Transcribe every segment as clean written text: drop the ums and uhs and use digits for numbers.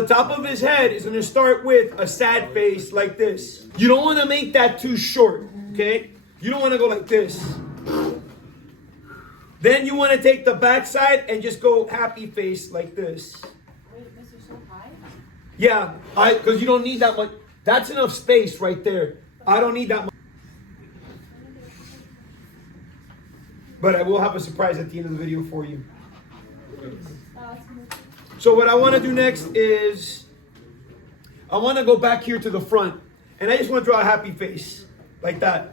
the top of his head is going to start with a sad face like this. You don't want to make that too short, okay? You don't want to go like this. Then you want to take the back side and just go happy face like this. Wait, Mr. So high? Yeah, because you don't need that much. That's enough space right there. I don't need that much. But I will have a surprise at the end of the video for you. So what I want to do next is I want to go back here to the front. And I just want to draw a happy face like that.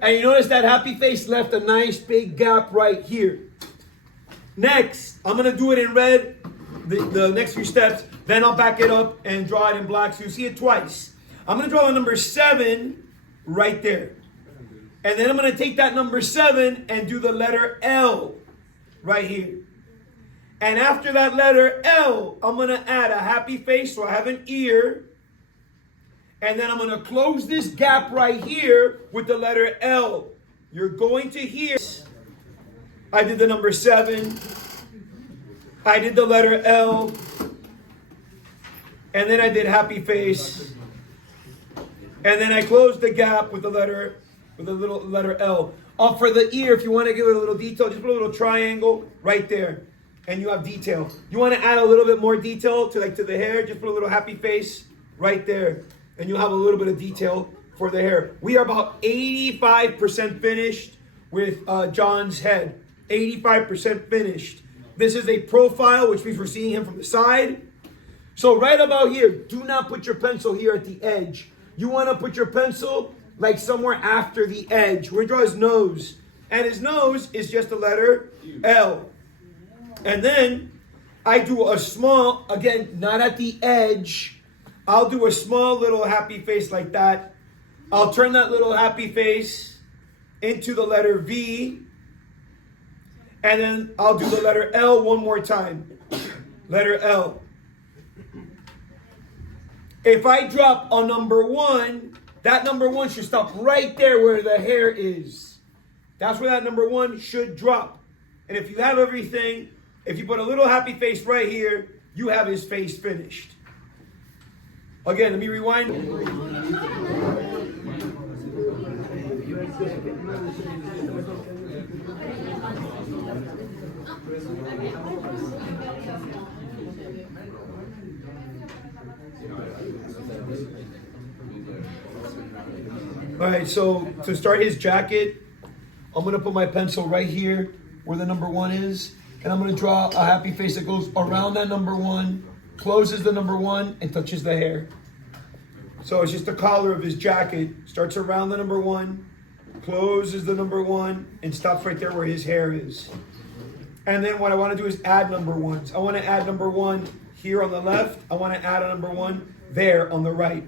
And you notice that happy face left a nice big gap right here. Next, I'm going to do it in red, the next few steps. Then I'll back it up and draw it in black so you see it twice. I'm going to draw a number 7 right there. And then I'm going to take that number 7 and do the letter L right here. And after that letter L, I'm going to add a happy face so I have an ear. And then I'm going to close this gap right here with the letter L. You're going to hear, I did the number 7. I did the letter L. And then I did happy face. And then I closed the gap with the little letter L. For the ear, if you want to give it a little detail, just put a little triangle right there. And you have detail. You want to add a little bit more detail to the hair, just put a little happy face right there. And you'll have a little bit of detail for the hair. We are about 85% finished with John's head. 85% finished. This is a profile, which means we're seeing him from the side. So right about here, do not put your pencil here at the edge. You want to put your pencil like somewhere after the edge. We're going to draw his nose. And his nose is just the letter L. And then I do a small, again, not at the edge. I'll do a small little happy face like that. I'll turn that little happy face into the letter V. And then I'll do the letter L one more time. Letter L. If I drop a number 1, that number 1 should stop right there where the hair is. That's where that number 1 should drop. And if you have everything, if you put a little happy face right here, you have his face finished. Again, let me rewind. All right, so to start his jacket, I'm going to put my pencil right here where the number 1 is. And I'm going to draw a happy face that goes around that number 1, closes the number 1, and touches the hair. So it's just the collar of his jacket. Starts around the number 1, closes the number 1, and stops right there where his hair is. And then what I want to do is add number 1s. I want to add number 1 here on the left. I want to add a number 1 there on the right.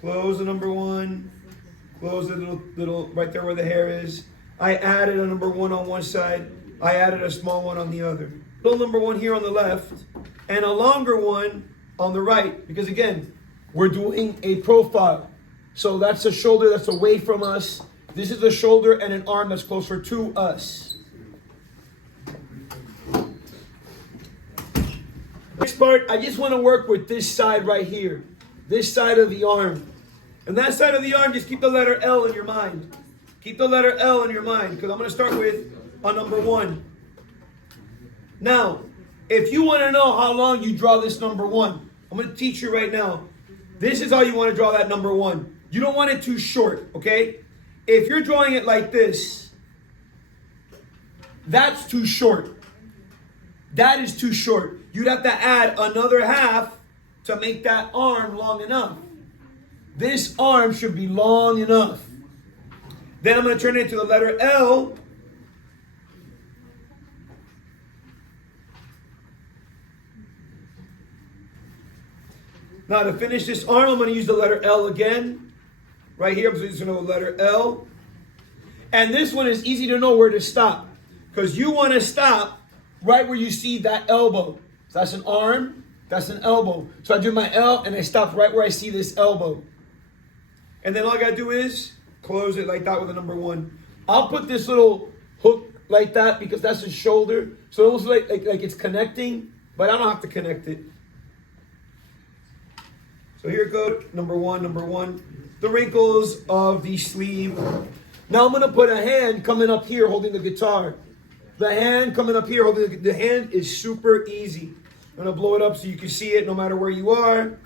Close the number 1. Close the little right there where the hair is. I added a number 1 on one side. I added a small one on the other. Little number 1 here on the left, and a longer one on the right. Because again, we're doing a profile. So that's a shoulder that's away from us. This is a shoulder and an arm that's closer to us. Next part, I just want to work with this side right here. This side of the arm. And that side of the arm, just keep the letter L in your mind. Keep the letter L in your mind, because I'm going to start with a number 1. Now, if you want to know how long you draw this number 1, I'm going to teach you right now. This is how you want to draw that number 1. You don't want it too short, okay? If you're drawing it like this, that's too short. That is too short. You'd have to add another half to make that arm long enough. This arm should be long enough. Then I'm going to turn it into the letter L. Now to finish this arm, I'm going to use the letter L again. Right here, I'm just going to go letter L. And this one is easy to know where to stop. Because you want to stop right where you see that elbow. So that's an arm, that's an elbow. So I do my L and I stop right where I see this elbow. And then all I got to do is close it like that with a number 1. I'll put this little hook like that because that's his shoulder. So it looks like it's connecting, but I don't have to connect it. So here it goes, number one. The wrinkles of the sleeve. Now I'm going to put a hand coming up here holding the guitar. The hand coming up here holding the hand is super easy. I'm going to blow it up so you can see it no matter where you are.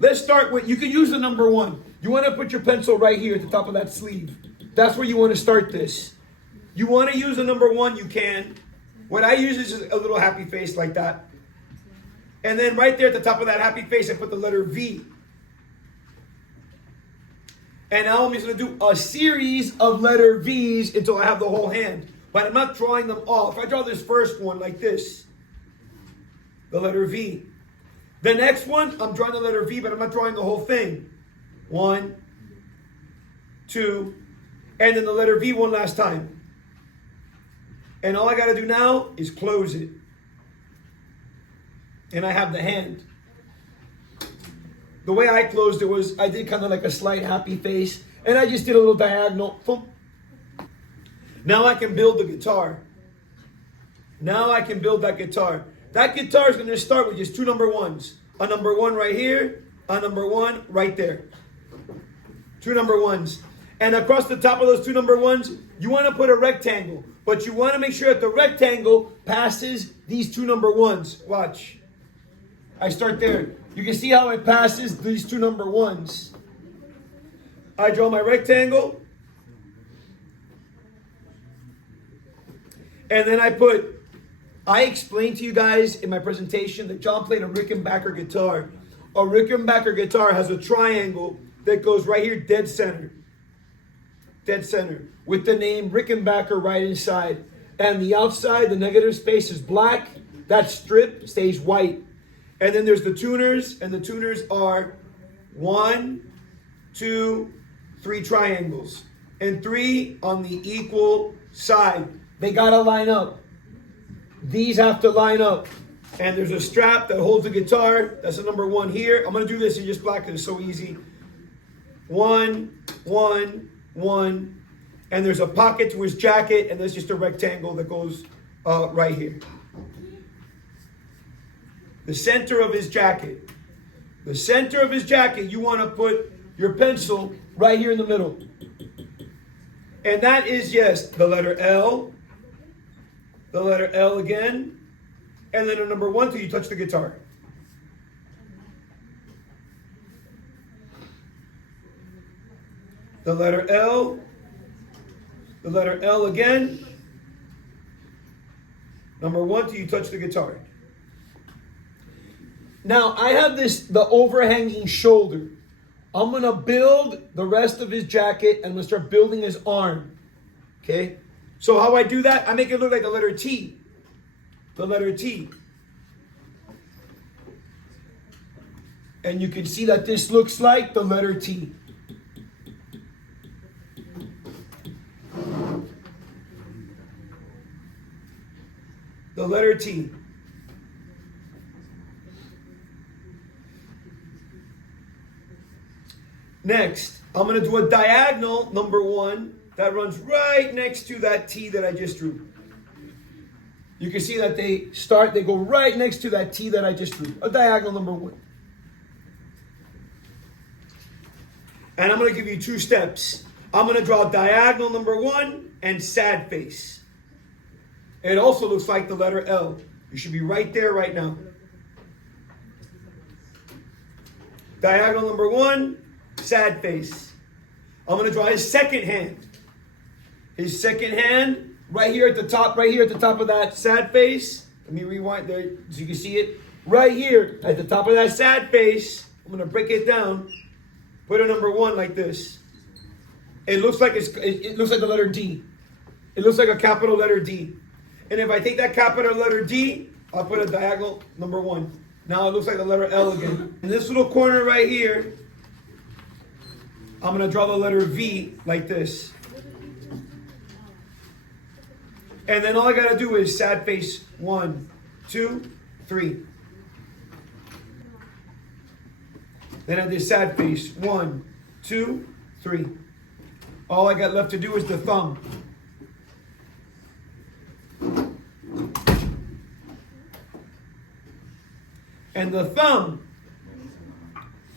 Let's start with, you can use the number one. You want to put your pencil right here at the top of that sleeve. That's where you want to start this. You want to use the number one, you can. What I use is a little happy face like that. And then right there at the top of that happy face, I put the letter V. And now I'm just going to do a series of letter V's until I have the whole hand. But I'm not drawing them all. If I draw this first one like this, the letter V. The next one, I'm drawing the letter V, but I'm not drawing the whole thing. 1, 2, and then the letter V one last time. And all I got to do now is close it. And I have the hand. The way I closed it was, I did kind of like a slight happy face. And I just did a little diagonal. Boom. Now I can build the guitar. Now I can build that guitar. That guitar is going to start with just two number ones. A number one right here. A number one right there. Two number ones. And across the top of those two number ones, you want to put a rectangle. But you want to make sure that the rectangle passes these two number ones. Watch. I start there. You can see how it passes these two number ones. I draw my rectangle. And then I explained to you guys in my presentation that John played a Rickenbacker guitar. A Rickenbacker guitar has a triangle that goes right here, dead center. Dead center. With the name Rickenbacker right inside. And the outside, the negative space is black. That strip stays white. And then there's the tuners, and the tuners are 1, 2, 3 triangles. And 3 on the equal side. They gotta line up. These have to line up. And there's a strap that holds the guitar. That's the number 1 here. I'm gonna do this in just black because it's so easy. 1, 1, 1. And there's a pocket to his jacket, and there's just a rectangle that goes right here. The center of his jacket. The center of his jacket, you want to put your pencil right here in the middle. And that is, yes, the letter L. The letter L again. And then a number 1 till you touch the guitar. The letter L. The letter L again. Number 1 till you touch the guitar. Now, I have the overhanging shoulder. I'm going to build the rest of his jacket, and I'm going to start building his arm. Okay? So how I do that, I make it look like the letter T. The letter T. And you can see that this looks like the letter T. The letter T. Next, I'm going to do a diagonal number 1 that runs right next to that T that I just drew. You can see that they go right next to that T that I just drew. A diagonal number 1. And I'm going to give you 2 steps. I'm going to draw diagonal number 1 and sad face. It also looks like the letter L. You should be right there right now. Diagonal number 1. Sad face. I'm going to draw his second hand. His second hand, right here at the top of that sad face. Let me rewind there so you can see it. Right here at the top of that sad face, I'm going to break it down. Put a number 1 like this. It looks like the letter D. It looks like a capital letter D. And if I take that capital letter D, I'll put a diagonal number 1. Now it looks like the letter L again. In this little corner right here, I'm going to draw the letter V like this. And then all I got to do is sad face 1, 2, 3. Then I did sad face 1, 2, 3. All I got left to do is the thumb. And the thumb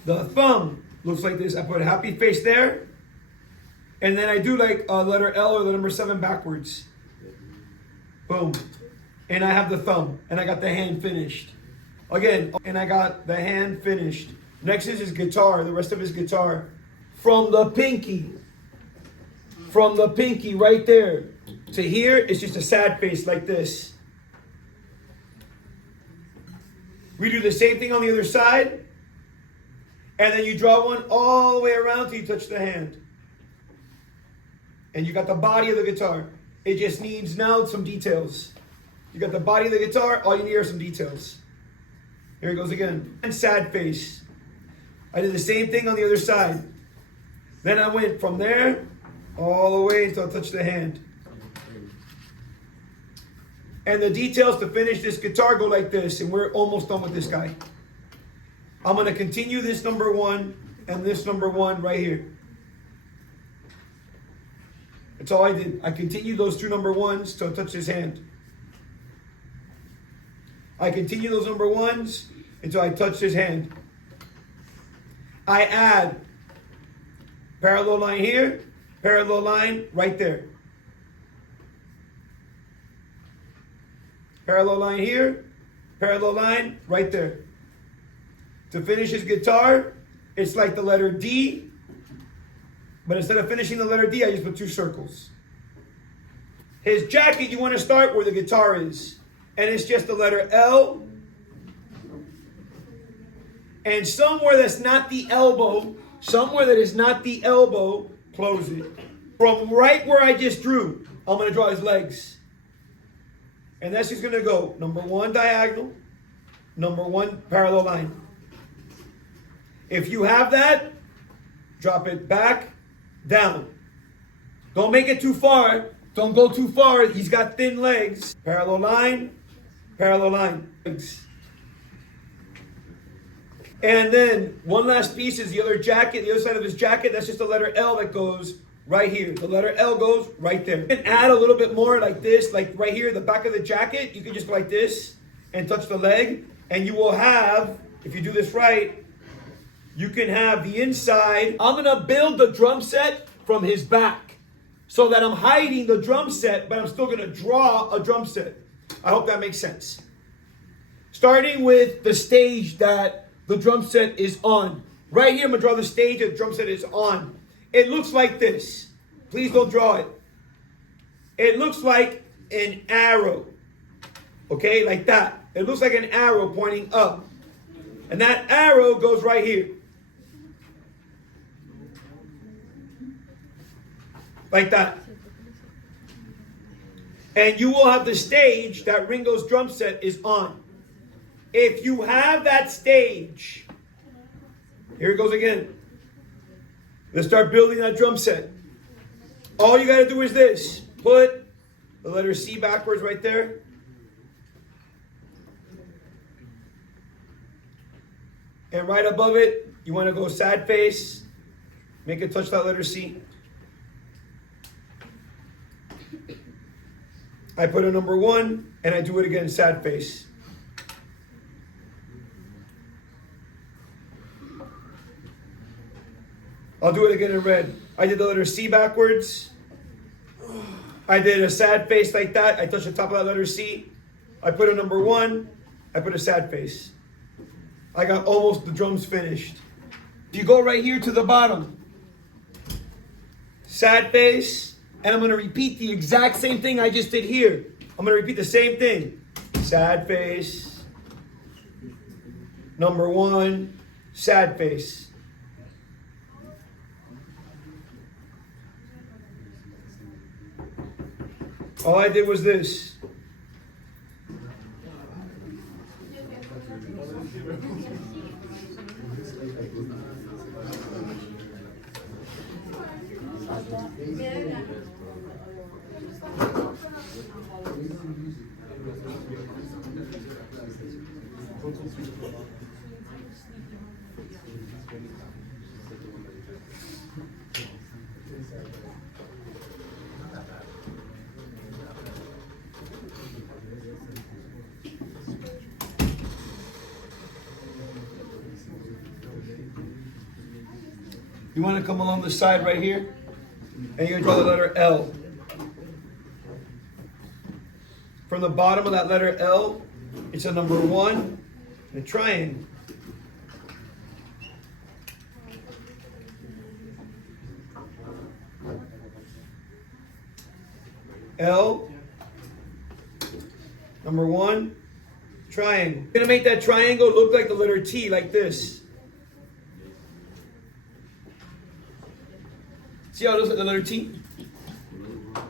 The thumb looks like this. I put a happy face there. And then I do like a letter L or the number 7 backwards. Boom. And I have the thumb. And I got the hand finished. Again, and I got the hand finished. Next is his guitar, the rest of his guitar. From the pinky right there to here, it's just a sad face like this. We do the same thing on the other side. And then you draw one all the way around till you touch the hand. And you got the body of the guitar. It just needs now some details. You got the body of the guitar, all you need are some details. Here it goes again. And sad face. I did the same thing on the other side. Then I went from there all the way until I touched the hand. And the details to finish this guitar go like this, and we're almost done with this guy. I'm going to continue this number 1 and this number 1 right here. That's all I did. I continued those 2 number 1s till I touched his hand. I continue those number 1s until I touched his hand. I add parallel line here, parallel line right there. Parallel line here, parallel line right there. To finish his guitar, it's like the letter D, but instead of finishing the letter D, I just put 2 circles. His jacket, you want to start where the guitar is, and it's just the letter L, and somewhere that's not the elbow, somewhere that is not the elbow, close it. From right where I just drew, I'm going to draw his legs. And that's just going to go number 1 diagonal, number 1 parallel line. If you have that, drop it back, down. Don't make it too far. Don't go too far. He's got thin legs. Parallel line, legs. And then one last piece is the other jacket, the other side of his jacket. That's just the letter L that goes right here. The letter L goes right there. You can add a little bit more like this, like right here, the back of the jacket. You can just go like this and touch the leg. And you will have, if you do this right, you can have the inside. I'm going to build the drum set from his back so that I'm hiding the drum set, but I'm still going to draw a drum set. I hope that makes sense. Starting with the stage that the drum set is on. Right here, I'm going to draw the stage that the drum set is on. It looks like this. Please don't draw it. It looks like an arrow. Okay, like that. It looks like an arrow pointing up. And that arrow goes right here. Like that. And you will have the stage that Ringo's drum set is on. If you have that stage, here it goes again. Let's start building that drum set. All you got to do is this. Put the letter C backwards right there. And right above it, you want to go sad face. Make it touch that letter C. I put a number 1, and I do it again, sad face. I'll do it again in red. I did the letter C backwards. I did a sad face like that. I touched the top of that letter C. I put a number 1. I put a sad face. I got almost the drums finished. You go right here to the bottom. Sad face. And I'm going to repeat the exact same thing I just did here. I'm going to repeat the same thing. Sad face. Number 1. Sad face. All I did was this. You want to come along the side right here, and you're gonna draw the letter L. From the bottom of that letter L, it's a number 1 and a triangle. L, number 1, triangle. You're gonna make that triangle look like the letter T, like this. See how it looks like the letter T? Then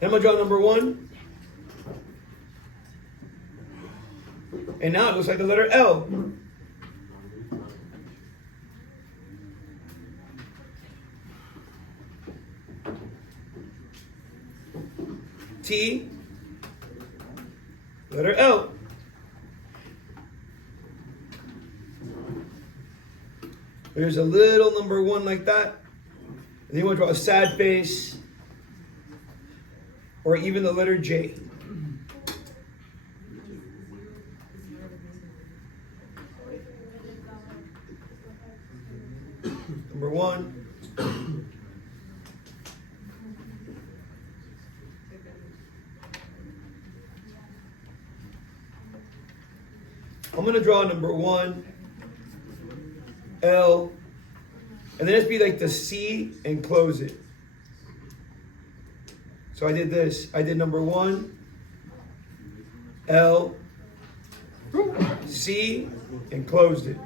I'm gonna draw number 1. And now it looks like the letter L. T, letter L. There's a little number 1 like that. And then you want to draw a sad face, or even the letter J. Number 1. I'm going to draw number 1, L, and then it's be like the C and close it. So I did this. I did number 1, L, C, and closed it.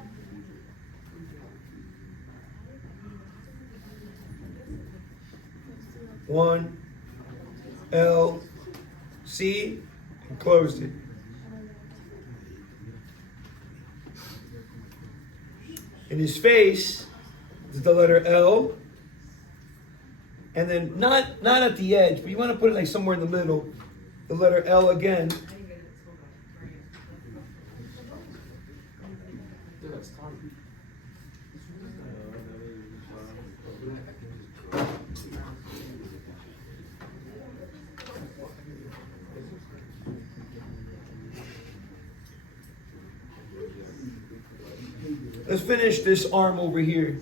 One, L, C, and closed it. In his face is the letter L, and then not at the edge, but you want to put it like somewhere in the middle. The letter L again. Let's finish this arm over here.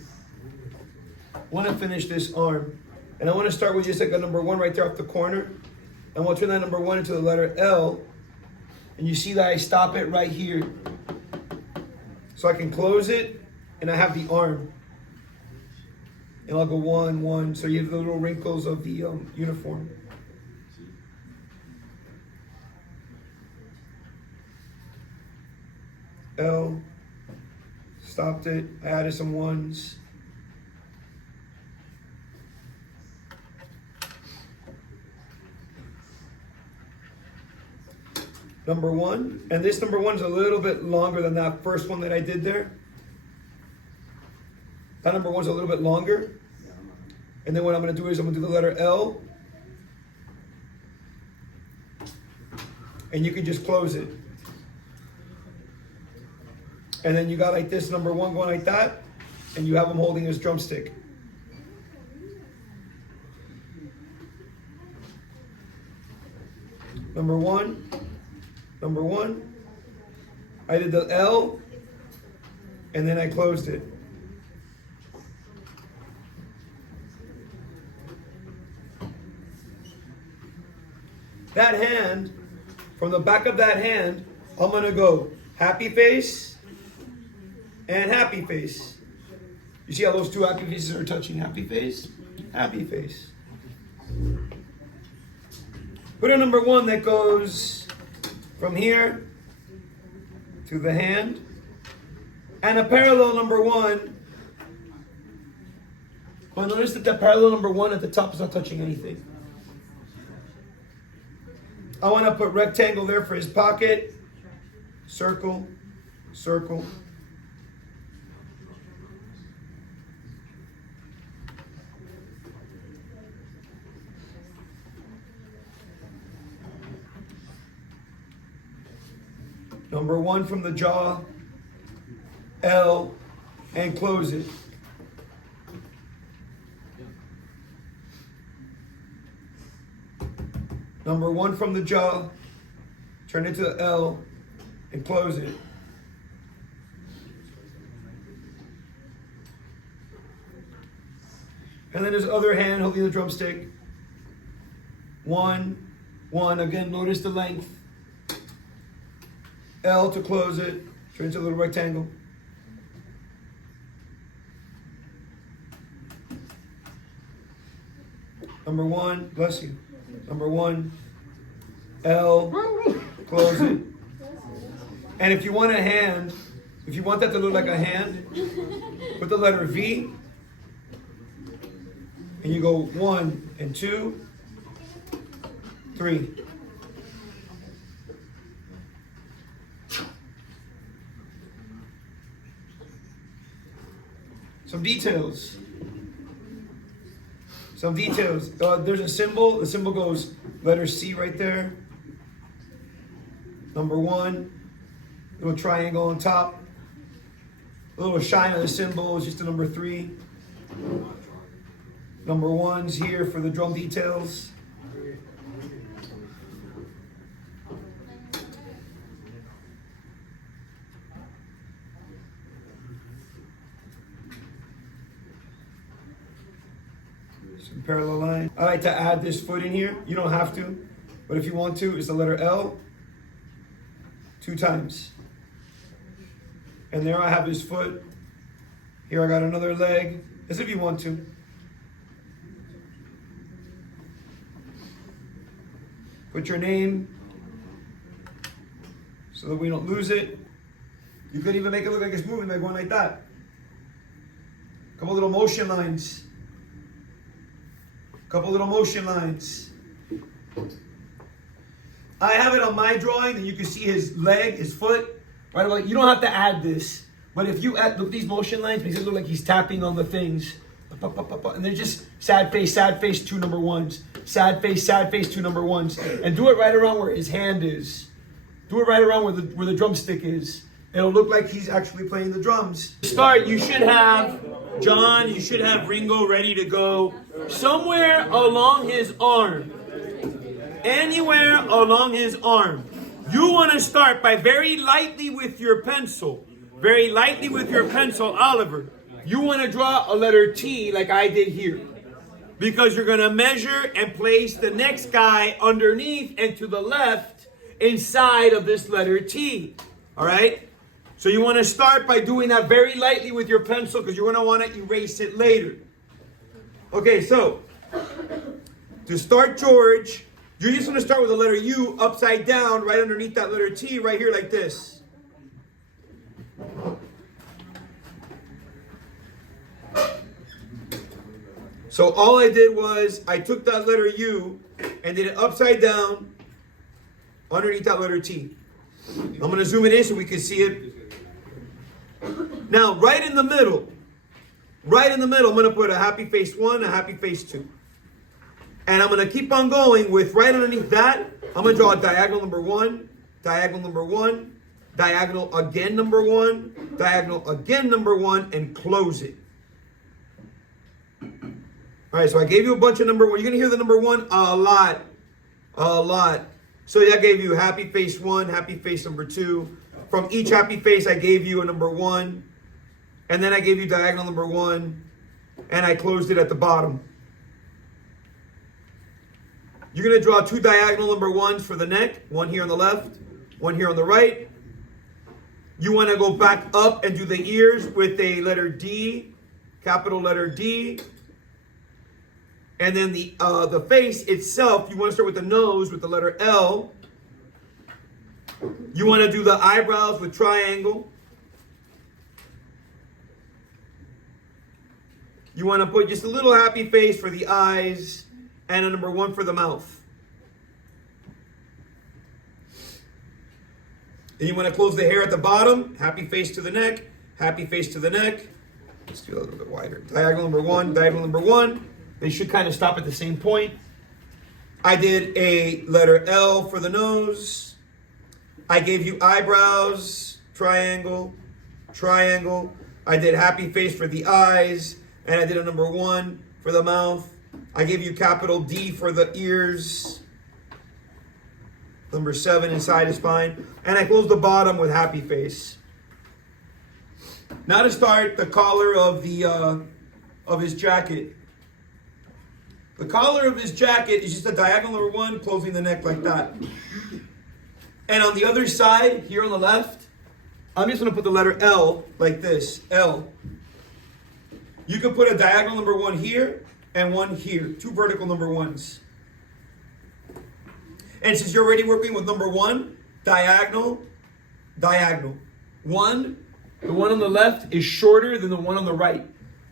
I want to finish this arm. And I want to start with just like a number 1 right there off the corner. And we'll turn that number 1 into the letter L. And you see that I stop it right here. So I can close it, and I have the arm. And I'll go 1, 1. So you have the little wrinkles of the uniform. L. Stopped it. I added some 1s. Number 1. And this number 1 is a little bit longer than that first one that I did there. That number 1 is a little bit longer. And then what I'm going to do is I'm going to do the letter L. And you can just close it. And then you got like this number 1 going like that, and you have him holding his drumstick. Number 1, number 1. I did the L, and then I closed it. That hand, from the back of that hand, I'm gonna go happy face and happy face. You see how those two happy faces are touching? Happy face, happy face. Put a number 1 that goes from here to the hand, and a parallel number 1. But notice that the parallel number 1 at the top is not touching anything. I want to put rectangle there for his pocket. Circle, circle. Number 1 from the jaw, L, and close it. Number 1 from the jaw, turn it to the L, and close it. And then his other hand holding the drumstick. 1, 1. Again, notice the length. L to close it. Turn into a little rectangle. Number 1, bless you. Number 1, L, close it. And if you want a hand, if you want that to look like a hand, put the letter V. And you go 1 and 2, 3. Some details. Some details. There's a symbol. The symbol goes letter C right there. Number 1. Little triangle on top. A little shine of the symbol is just a number 3. Number 1's here for the drum details. Some parallel line. I like to add this foot in here. You don't have to, but if you want to, it's the letter L 2 times. And there I have his foot. Here I got another leg, as if you want to. Put your name so that we don't lose it. You could even make it look like it's moving by going like that. Couple little motion lines. Couple little motion lines. I have it on my drawing, and you can see his leg, his foot. Right away, you don't have to add this, but if you add, look at these motion lines, makes it look like he's tapping on the things. And they're just sad face, 2 number 1s. Sad face, 2 number 1s. And do it right around where his hand is. Do it right around where the drumstick is. It'll look like he's actually playing the drums. To start, you should have John, you should have Ringo ready to go somewhere along his arm. Anywhere along his arm. You want to start by very lightly with your pencil. Very lightly with your pencil, Oliver. You want to draw a letter T like I did here. Because you're going to measure and place the next guy underneath and to the left inside of this letter T. All right? So you want to start by doing that very lightly with your pencil because you're going to want to erase it later. Okay, so to start George, you're just going to start with the letter U upside down right underneath that letter T right here like this. So all I did was I took that letter U and did it upside down underneath that letter T. I'm going to zoom it in so we can see it. Now, right in the middle, I'm going to put a happy face 1, a happy face 2. And I'm going to keep on going with right underneath that, I'm going to draw a diagonal number 1, diagonal number 1, diagonal again number 1, diagonal again number 1, and close it. All right, so I gave you a bunch of number 1. You're going to hear the number 1 a lot. A lot. So I gave you happy face 1, happy face number 2. From each happy face, I gave you a number 1. And then I gave you diagonal number 1. And I closed it at the bottom. You're going to draw 2 diagonal number 1s for the neck. One here on the left, one here on the right. You want to go back up and do the ears with a letter D, capital letter D. And then the face itself, you want to start with the nose with the letter L. You want to do the eyebrows with triangle. You want to put just a little happy face for the eyes and a number 1 for the mouth. Then you want to close the hair at the bottom. Happy face to the neck. Happy face to the neck. Let's do a little bit wider. Diagonal number 1, diagonal number 1. They should kind of stop at the same point. I did a letter L for the nose. I gave you eyebrows, triangle, triangle. I did happy face for the eyes, and I did a number 1 for the mouth. I gave you capital D for the ears. Number 7 inside his spine. And I closed the bottom with happy face. Now to start the collar of his jacket. The collar of his jacket is just a diagonal number 1 closing the neck like that. And on the other side, here on the left, I'm just going to put the letter L like this, L. You can put a diagonal number 1 here and 1 here, 2 vertical number 1s. And since you're already working with number 1, diagonal, diagonal. 1, the one on the left is shorter than the one on the right.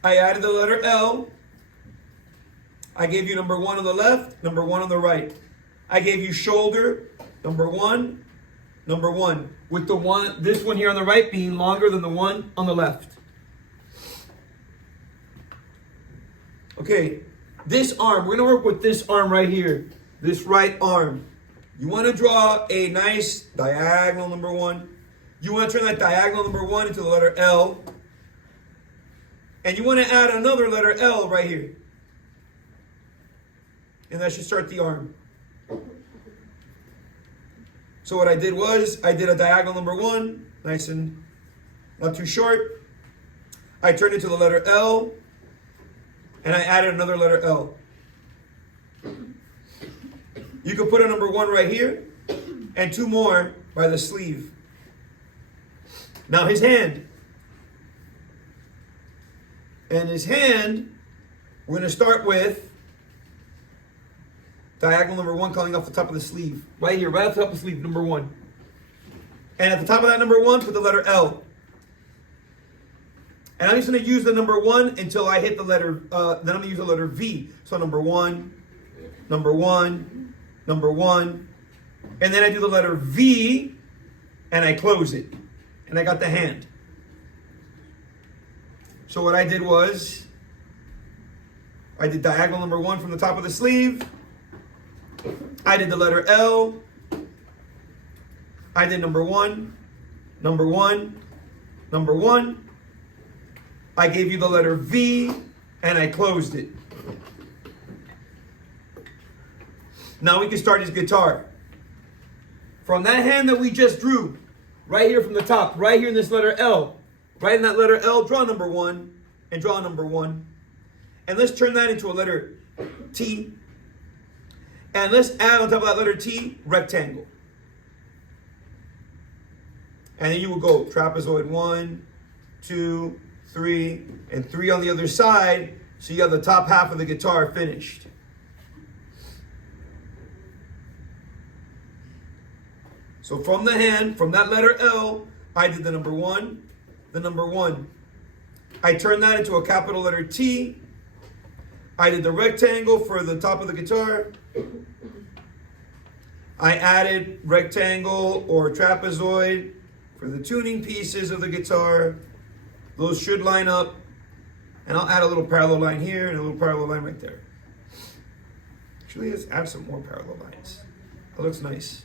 I added the letter L. I gave you number 1 on the left, number 1 on the right. I gave you shoulder, number 1, number 1. With the one, this one here on the right being longer than the one on the left. Okay, this arm, we're gonna work with this arm right here. This right arm. You wanna draw a nice diagonal number 1. You wanna turn that diagonal number 1 into the letter L. And you wanna add another letter L right here. And that should start the arm. So what I did was, I did a diagonal number 1, nice and not too short. I turned it to the letter L, and I added another letter L. You could put a number 1 right here, and 2 more by the sleeve. Now his hand. And his hand, we're going to start with diagonal number 1 coming off the top of the sleeve. Right here, right off the top of the sleeve, number 1. And at the top of that number 1, put the letter L. And I'm just going to use the number 1 until I hit the letter, then I'm going to use the letter V. So number 1, number 1, number 1. And then I do the letter V, and I close it. And I got the hand. So what I did was, I did diagonal number 1 from the top of the sleeve. I did the letter L. I did number 1, number 1, number 1. I gave you the letter V, and I closed it. Now we can start his guitar. From that hand that we just drew, right here from the top, right here in this letter L, right in that letter L, draw number 1, and draw number 1. And let's turn that into a letter T. And let's add on top of that letter T, rectangle. And then you will go trapezoid 1, 2, 3, and 3 on the other side. So you have the top half of the guitar finished. So from the hand, from that letter L, I did the number 1, the number 1. I turned that into a capital letter T. I did the rectangle for the top of the guitar. I added rectangle or trapezoid for the tuning pieces of the guitar. Those should line up. And I'll add a little parallel line here and a little parallel line right there. Actually, let's add some more parallel lines. That looks nice.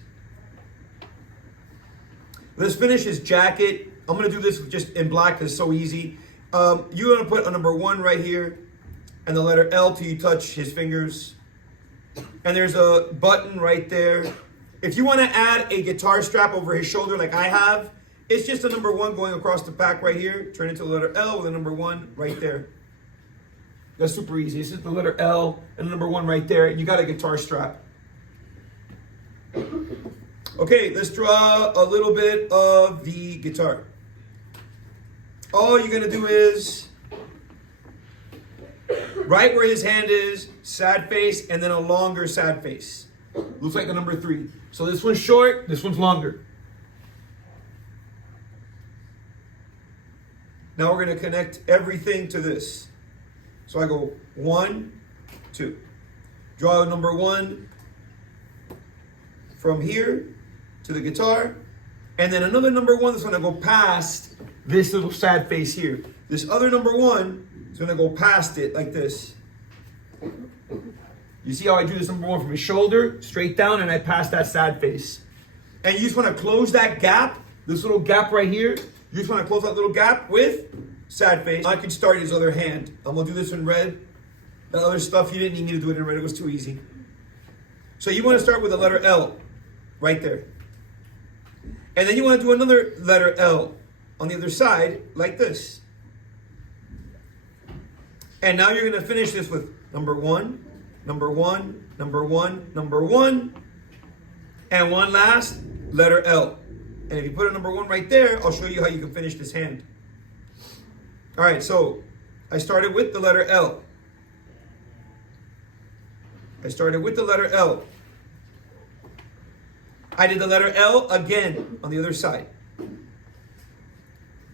Let's finish his jacket. I'm going to do this just in black because it's so easy. You're going to put a number 1 right here and the letter L till you touch his fingers. And there's a button right there. If you want to add a guitar strap over his shoulder like I have, it's just a number 1 going across the back right here. Turn it to the letter L with a number 1 right there. That's super easy. It's just the letter L and the number 1 right there. You got a guitar strap. Okay, let's draw a little bit of the guitar. All you're going to do is, right where his hand is, sad face, and then a longer sad face. Looks like the number 3. So this one's short, this one's longer. Now we're going to connect everything to this. So I go 1, 2. Draw number 1 from here to the guitar. And then another number 1 that's going to go past this little sad face here. This other number 1 is going to go past it like this. You see how I drew this number 1 from his shoulder, straight down, and I passed that sad face. And you just want to close that gap, this little gap right here. You just want to close that little gap with sad face. I can start his other hand. I'm going to do this in red. That other stuff, you didn't need me to do it in red. It was too easy. So you want to start with the letter L right there. And then you want to do another letter L on the other side like this. And now you're going to finish this with number 1, number one, number one, number one, and one last letter L. And if you put a number one right there, I'll show you how you can finish this hand. All right, so I started with the letter L. I started with the letter L. I did the letter L again on the other side.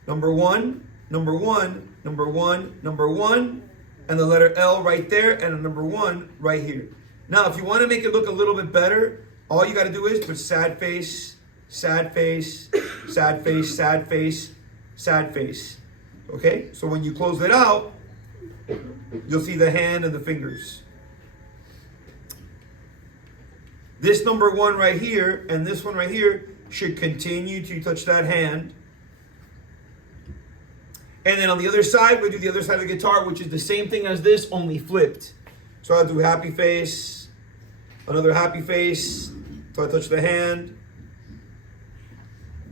Number one, number one, number one, number one, and the letter L right there, and a number one right here. Now, if you want to make it look a little bit better, all you got to do is put sad face, sad face, sad face, sad face, sad face. Okay? So when you close it out, you'll see the hand and the fingers. This number one right here and this one right here should continue to touch that hand. And then on the other side, we'll do the other side of the guitar, which is the same thing as this, only flipped. So I'll do happy face, another happy face, so I touch the hand,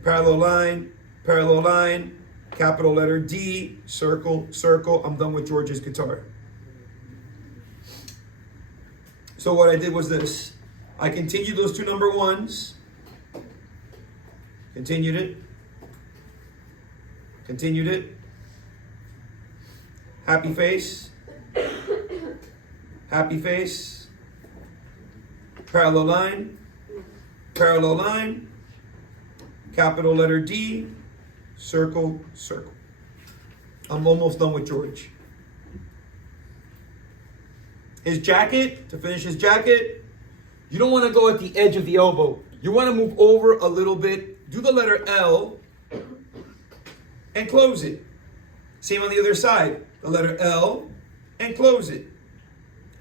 parallel line, capital letter D, circle, circle. I'm done with George's guitar. So what I did was this. I continued those two number ones, continued it, happy face, parallel line, capital letter D, circle, circle. I'm almost done with George. His jacket, to finish his jacket, you don't want to go at the edge of the elbow. You want to move over a little bit, do the letter L, and close it. Same on the other side. The letter L, and close it.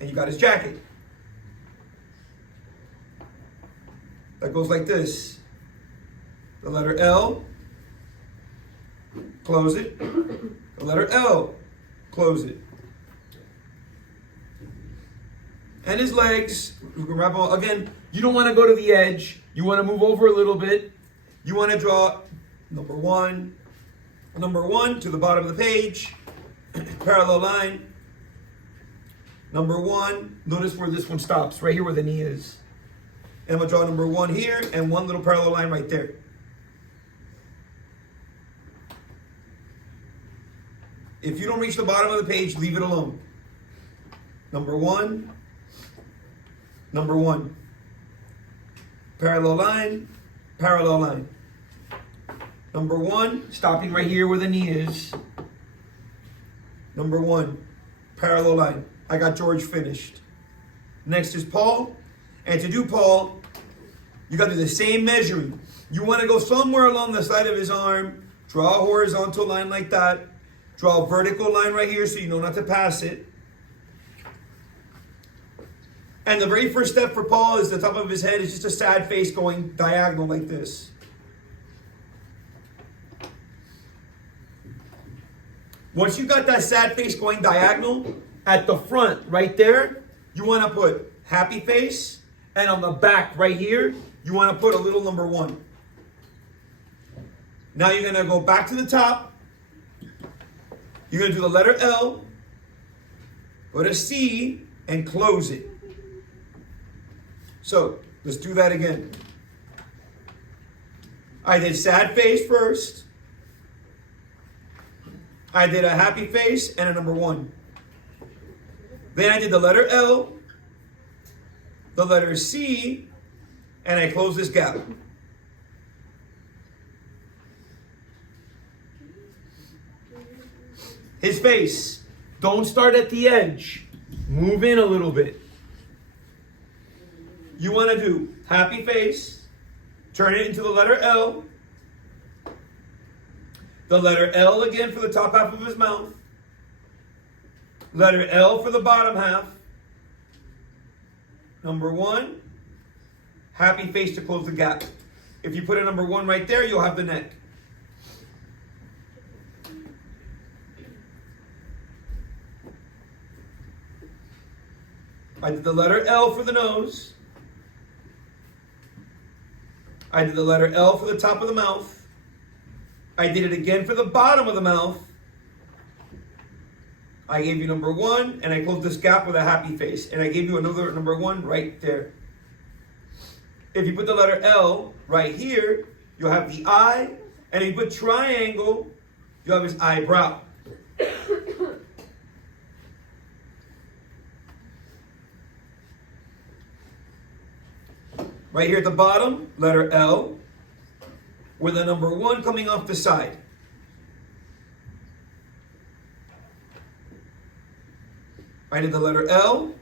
And you got his jacket. That goes like this. The letter L, close it. The letter L, close it. And his legs, we can wrap all, again, you don't want to go to the edge. You want to move over a little bit. You want to draw number one to the bottom of the page, parallel line, number one. Notice where this one stops, right here where the knee is. And I'm going to draw number one here and one little parallel line right there. If you don't reach the bottom of the page, leave it alone. Number one. Parallel line. Number one, stopping right here where the knee is. Number one, parallel line. I got George finished. Next is Paul. And to do Paul, you got to do the same measuring. You want to go somewhere along the side of his arm, draw a horizontal line like that, draw a vertical line right here so you know not to pass it. And the very first step for Paul is the top of his head is just a sad face going diagonal like this. Once you got that sad face going diagonal, at the front right there, you want to put happy face. And on the back right here, you want to put a little number one. Now you're going to go back to the top. You're going to do the letter L, go to C, and close it. So, let's do that again. I did sad face first. I did a happy face and a number one. Then I did the letter L, the letter C, and I closed this gap. His face. Don't start at the edge. Move in a little bit. You want to do happy face, turn it into the letter L, the letter L again for the top half of his mouth, letter L for the bottom half, number one, happy face to close the gap. If you put a number one right there, you'll have the neck. I did the letter L for the nose. I did the letter L for the top of the mouth. I did it again for the bottom of the mouth. I gave you number 1, and I closed this gap with a happy face. And I gave you another number 1 right there. If you put the letter L right here, you'll have the eye. And if you put triangle, you have his eyebrow. Right here at the bottom, letter L, with a number 1 coming off the side. I did the letter L,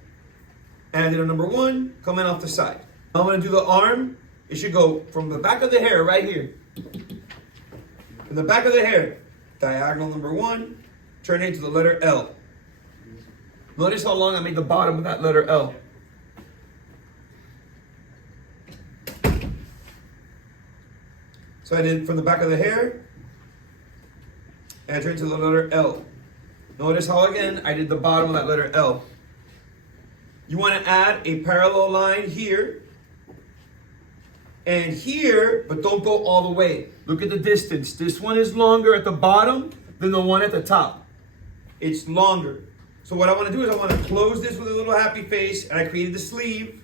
and I did a number 1 coming off the side. I'm going to do the arm. It should go from the back of the hair right here. From the back of the hair, diagonal number 1, turn it into the letter L. Notice how long I made the bottom of that letter L. So I did from the back of the hair, and I turned to the letter L. Notice how again I did the bottom of that letter L. You want to add a parallel line here and here, but don't go all the way. Look at the distance. This one is longer at the bottom than the one at the top. It's longer. So what I want to do is I want to close this with a little happy face, and I created the sleeve.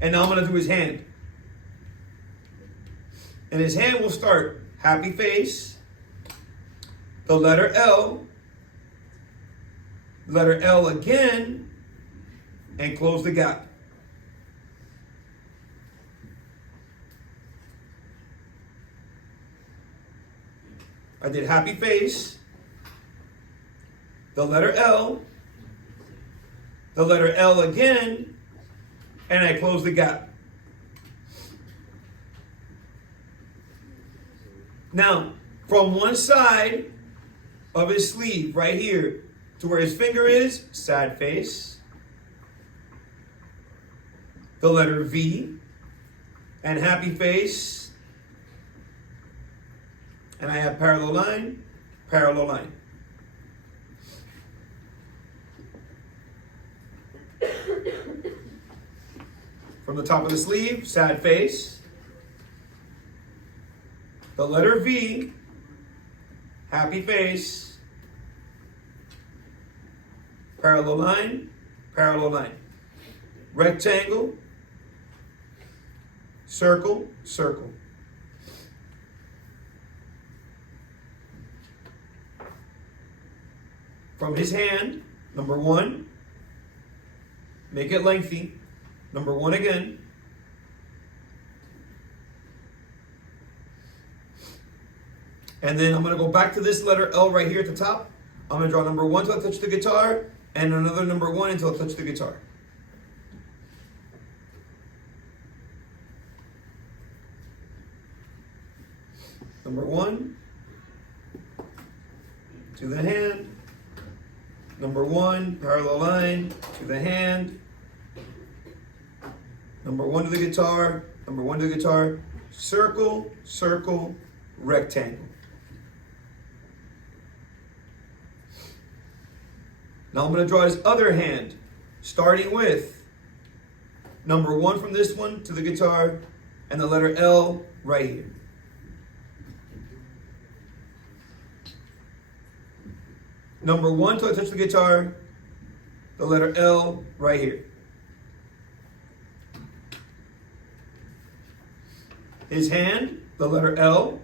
And now I'm going to do his hand. And his hand will start happy face, the letter L again, and close the gap. I did happy face, the letter L again, and I close the gap. Now, from one side of his sleeve, right here, to where his finger is, sad face, the letter V, and happy face, and I have parallel line, parallel line. From the top of the sleeve, sad face, the letter V, happy face, parallel line, parallel line. Rectangle, circle, circle. From his hand, number 1, make it lengthy, number 1 again. And then I'm going to go back to this letter L right here at the top. I'm going to draw number 1 until I touch the guitar, and another number 1 until I touch the guitar. Number 1 to the hand. Number 1, parallel line to the hand. Number 1 to the guitar. Number 1 to the guitar. Circle, circle, rectangle. Now I'm going to draw his other hand, starting with number 1 from this one to the guitar, and the letter L right here. Number 1 till I touch the guitar, the letter L right here. His hand, the letter L.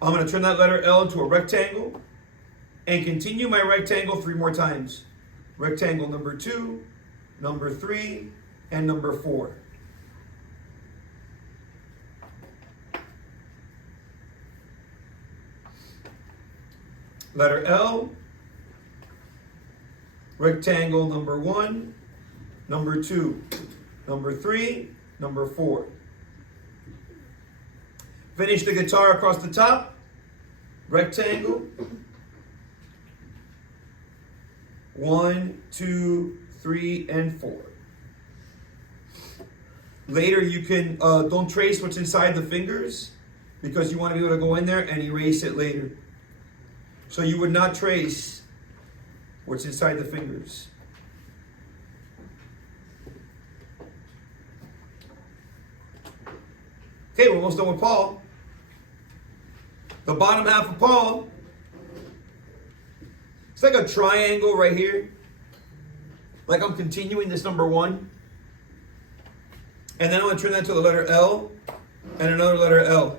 I'm going to turn that letter L into a rectangle and continue my rectangle 3 more times. Rectangle number 2, number 3, and number 4. Letter L, rectangle number 1, number 2, number 3, number 4. Finish the guitar across the top, rectangle, 1, 2, 3, and 4. Later you can, don't trace what's inside the fingers because you want to be able to go in there and erase it later. So you would not trace what's inside the fingers. Okay, we're almost done with Paul. The bottom half of Paul It's like a triangle right here. Like I'm continuing this number 1. And then I'm going to turn that to the letter L and another letter L.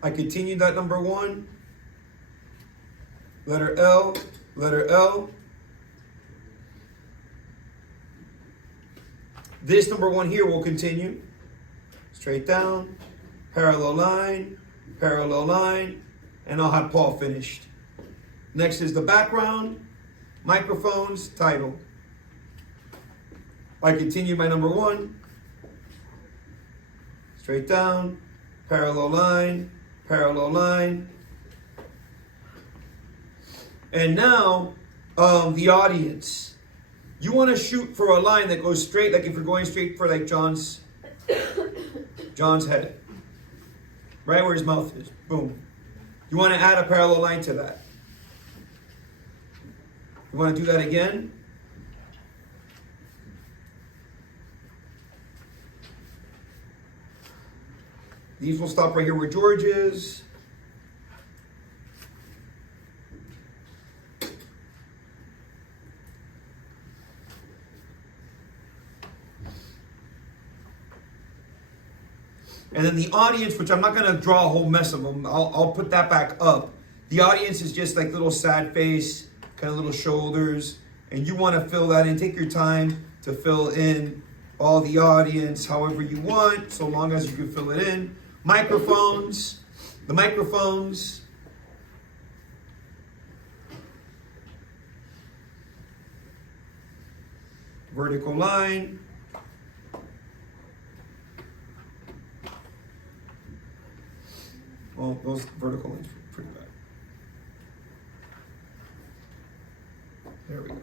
I continue that number 1. Letter L, letter L. This number 1 here will continue. Straight down, parallel line, and I'll have Paul finished. Next is the background, microphones, title. I continue my number 1. Straight down, parallel line. And now, the audience. You want to shoot for a line that goes straight, like if you're going straight for like John's head. Right where his mouth is. Boom. You want to add a parallel line to that. You want to do that again? These will stop right here where George is. And then the audience, which I'm not going to draw a whole mess of them. I'll put that back up. The audience is just like little sad face, kind of little shoulders. And you want to fill that in. Take your time to fill in all the audience however you want, so long as you can fill it in. Microphones. The microphones. Vertical line. Well, those vertical lines are pretty bad. There we go.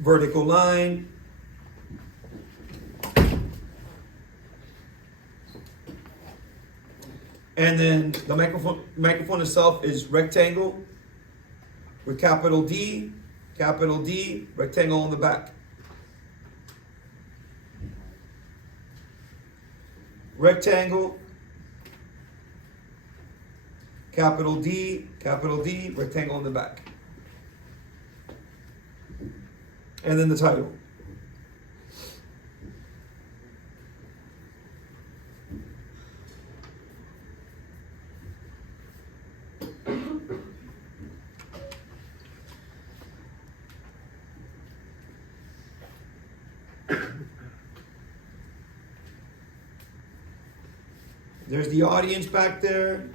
Vertical line. And then the microphone itself is rectangle with capital D, rectangle on the back. Rectangle, capital D, rectangle on the back. And then the title. There's the audience back there.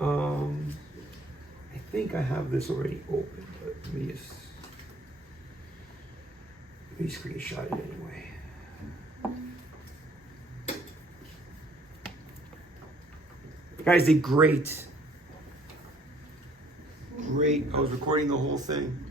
I think I have this already open, but let me screenshot it anyway. You guys did great. Great. I was recording the whole thing.